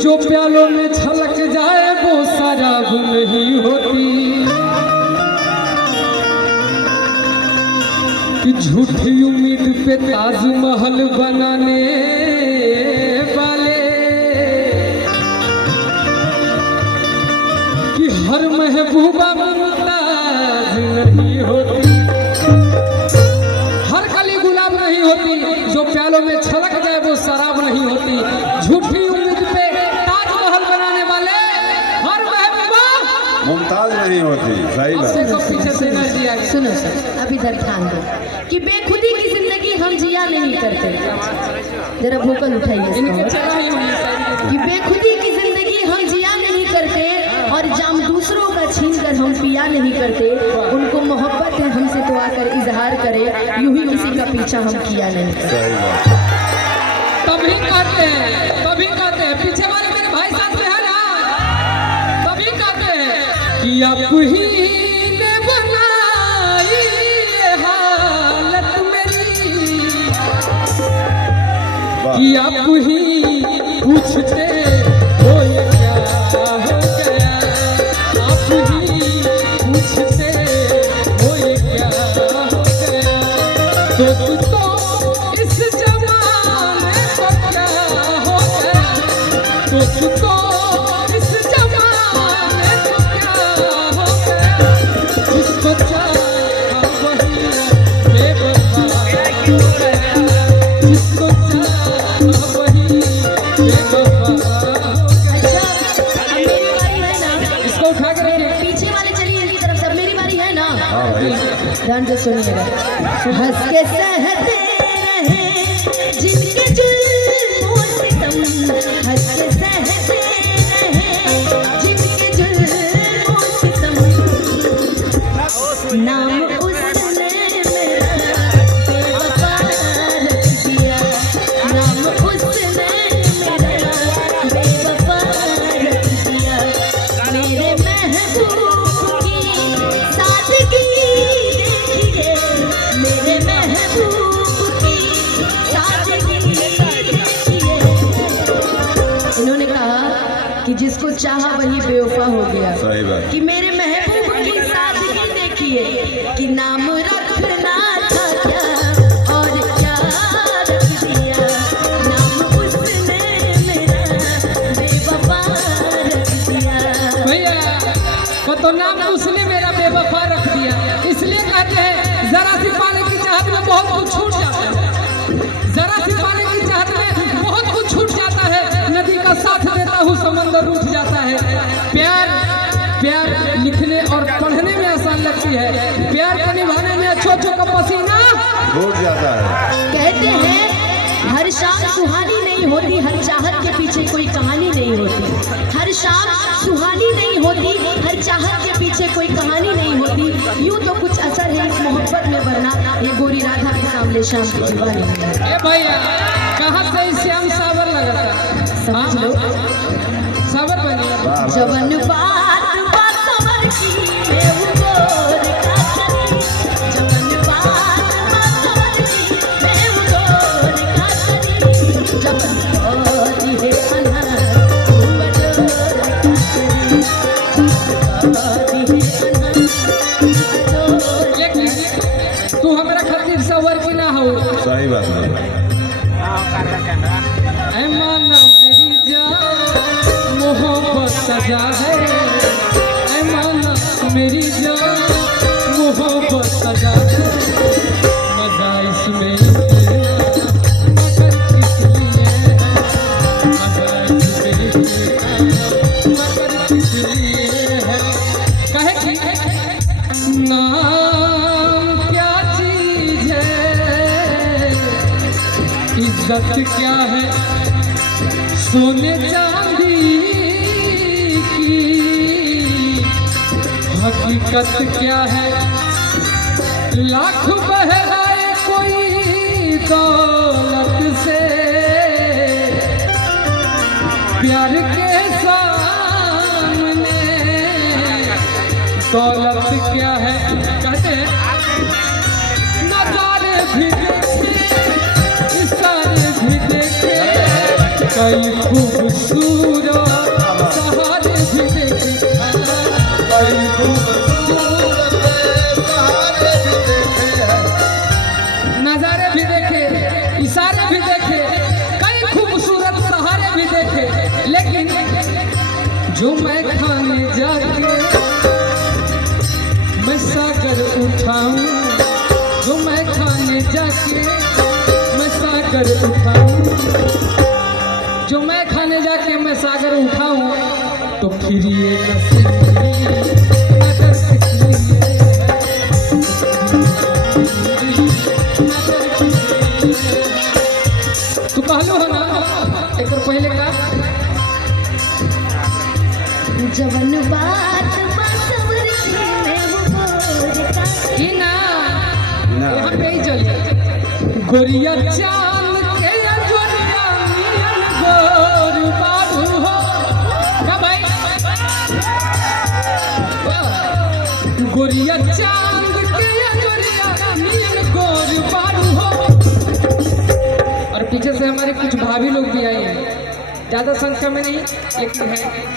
जो प्यालों में छलक जाए वो शराब नहीं होती, कि झूठी उम्मीद पे ताजमहल बनाने वाले, कि हर महबूबा मुमताज नहीं होती, हर कली गुलाब नहीं होती, जो प्यालों में छलक जाए वो शराब नहीं होती, झूठी उम्मीद पे ताजमहल बनाने वाले हर महबूबा मुमताज नहीं होती। सही बात है। पीछे से न दिया। सुनो सर, अब इधर ध्यान दो कि बेखुदी की जिंदगी हम जिया नहीं करते। जरा भूकल उठाइए कि बेखुदी की जिंदगी हम जिया नहीं करते और जाम दूसरों का छीन कर हम पिया नहीं करते। उनको मोहब्बत है हमसे तो आकर इजहार करे, यूं ही किसी का पीछा हम किया नहीं करते। तभी कहते हैं पीछे वाले मेरे भाई साहब से है ना, तभी कहते हैं कि आप ही ने बनाई ये हालत मेरी, कि आप ही पूछते हो ये क्या हो गया, आप ही पूछते हो ये क्या हो गया, तो इस जमाने को क्या हो गया, तो इस जमाने को क्या हो गया, जिसको चाहा वही बेवफा हो गया, जिसको चाहा वही बेवफा हो गया। अच्छा, मेरी बारी है ना, इसको उठा के रखिए। पीछे वाले चलिए इनकी तरफ से। मेरी बारी है ना, हाँ भाई। ध्यान से सुनिएगा। हंस के सहते रहे जिनके जुल्म से तुम, हंस के सहते रहे जिनके जुल्म से तुम, नाम उसने मेरा बेवफा रख दिया, नाम उसने मेरा बेवफा रख दिया। मेरे महबूब की सादगी देखिए, मेरे महबूब की सादगी देखिए। इन्होंने कहा कि जिसको चाहा वही बेवफा हो गया। सही बात। कि मेरे महबूब की सादगी देखिए, कि नाम रखना था क्या और क्या रख दिया, नाम उसने मेरा बेवफा रख दिया। भैया तो नाम उसने मेरा बेवफा रख दिया, इसलिए कहते हैं जरा सी पाने की चाहत में बहुत कुछ छूट जाता है, जरा सी पाने की चाहत में बहुत कुछ छूट जाता है, नदी का साथ देता हूँ समंदर रूठ जाता है। प्यार लिखने और पढ़ने में आसान लगती है, प्यार को निभाने में अच्छों का पसीना छूट जाता है। कहते हैं हर शाम सुहानी नहीं होती, हर चाहत के पीछे कोई कहानी नहीं होती। हर शाम सुहानी नहीं होती, हर चाहत के पीछे कोई कहानी नहीं होती। यूं तो कुछ असर है इस मोहब्बत में, वरना ये गोरी राधा के सामने शाम की दीवानी है। ए भैया कहाँ से श्याम सावर लगता, समझ लो सावर बनी जवन बात बासवर की मैं वो गोर का करी, जवन बात बासवर की मैं वो गोर का करी, जवन होती है अनहर वो बडोर का करी, होती है अनहर। लेकिन तू हमारा खातिर सवर की ना हो। सही बात है। ऐ माना मेरी जान मोहब्बत सजा है, ऐ माना मेरी जान मोहब्बत सजा है, मजा इसमें मगर किस लिए है, मजा इसमें मगर किस लिए है, कहे कि नाम क्या चीज है, इज्जत क्या है सोने चांदी की, हकीकत क्या है लाख बहराए कोई दौलत से, प्यार के सामने दौलत क्या है। कहते हैं नजारे भी देखे इशारे भी देखे, कई खूब खूबसूरत सहारे भी देखे कई खूबसूरत सहारे भी देखे हैं, नजारे भी देखे, इशारे भी देखे, कई खूबसूरत सहारे भी देखे, लेकिन जो मैं खाने जाके मैं सागर उठाऊं, जो मैं खाने जाके मैं सागर उठाऊं, जो मैं खाने जाके मैं सागर उठाऊं, तो फिर ये नसीबी नजर किसने तू कहलो है ना एक पहले का जवन बात बासवर में वो गोर का कि ना ना। यहाँ पे ही चलिए गोरिया चांद के अजोरिया मिलन गोर बाबू हो क्या भाई गोरिया चांद के अजोरिया मिलन गोर बाबू हो। और पीछे से हमारे कुछ भाभी लोग भी आए हैं, ज्यादा संख्या में नहीं लेकिन है।